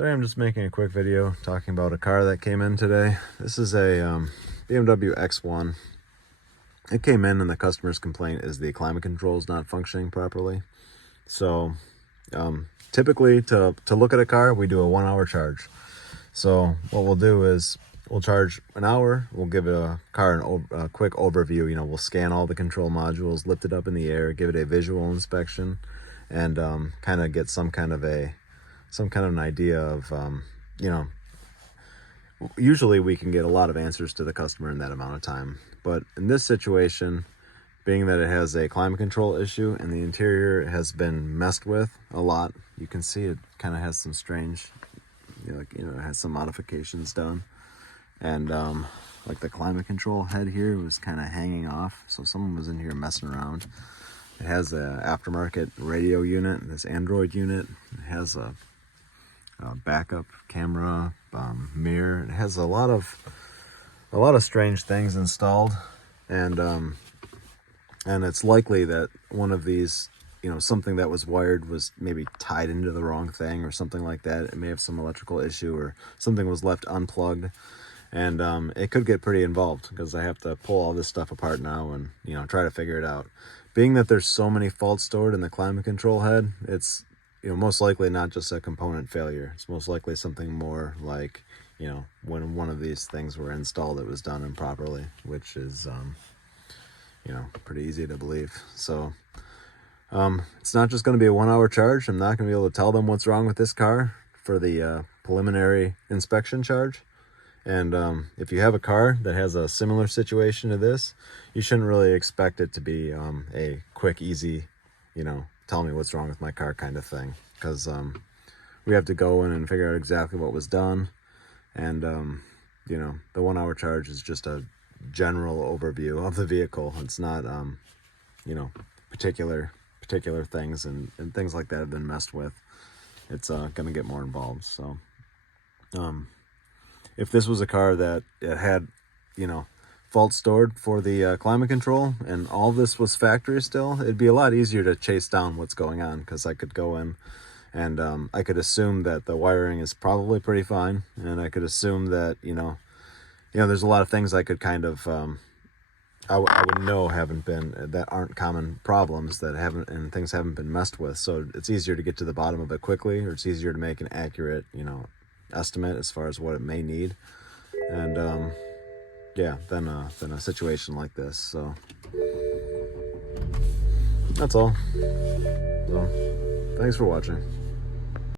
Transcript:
Today I'm just making a quick video talking about a car that came in today. This is a BMW X1. It came in and the customer's complaint is the climate control is not functioning properly. So typically to look at a car, we do a 1 hour charge. So what we'll do is we'll charge an hour. We'll give a car a quick overview. You know, we'll scan all the control modules, lift it up in the air, give it a visual inspection, and kind of get some kind of an idea of, usually we can get a lot of answers to the customer in that amount of time. But in this situation, being that it has a climate control issue and the interior has been messed with a lot, you can see it kind of has some strange, it has some modifications done. And like the climate control head here was kind of hanging off. So someone was in here messing around. It has a aftermarket radio unit, this Android unit. It has a backup camera, mirror. It has a lot of strange things installed, and it's likely that one of these, something that was wired was maybe tied into the wrong thing or something like that. It may have some electrical issue or something was left unplugged, and it could get pretty involved because I have to pull all this stuff apart now and try to figure it out. Being that there's so many faults stored in the climate control head, it's most likely not just a component failure. It's most likely something more like, when one of these things were installed, it was done improperly, which is, pretty easy to believe. So, it's not just going to be a 1 hour charge. I'm not going to be able to tell them what's wrong with this car for the preliminary inspection charge. And if you have a car that has a similar situation to this, you shouldn't really expect it to be a quick, easy, tell me what's wrong with my car kind of thing, because we have to go in and figure out exactly what was done. And the 1 hour charge is just a general overview of the vehicle. It's not particular things and things like that have been messed with. It's gonna get more involved. So if this was a car that it had fault stored for the climate control and all this was factory still, it'd be a lot easier to chase down what's going on, because I could go in and I could assume that the wiring is probably pretty fine, and I could assume that there's a lot of things I could kind of I would know that aren't common problems and things haven't been messed with. So it's easier to get to the bottom of it quickly, or it's easier to make an accurate estimate as far as what it may need, and than a situation like this. So that's all. So thanks for watching.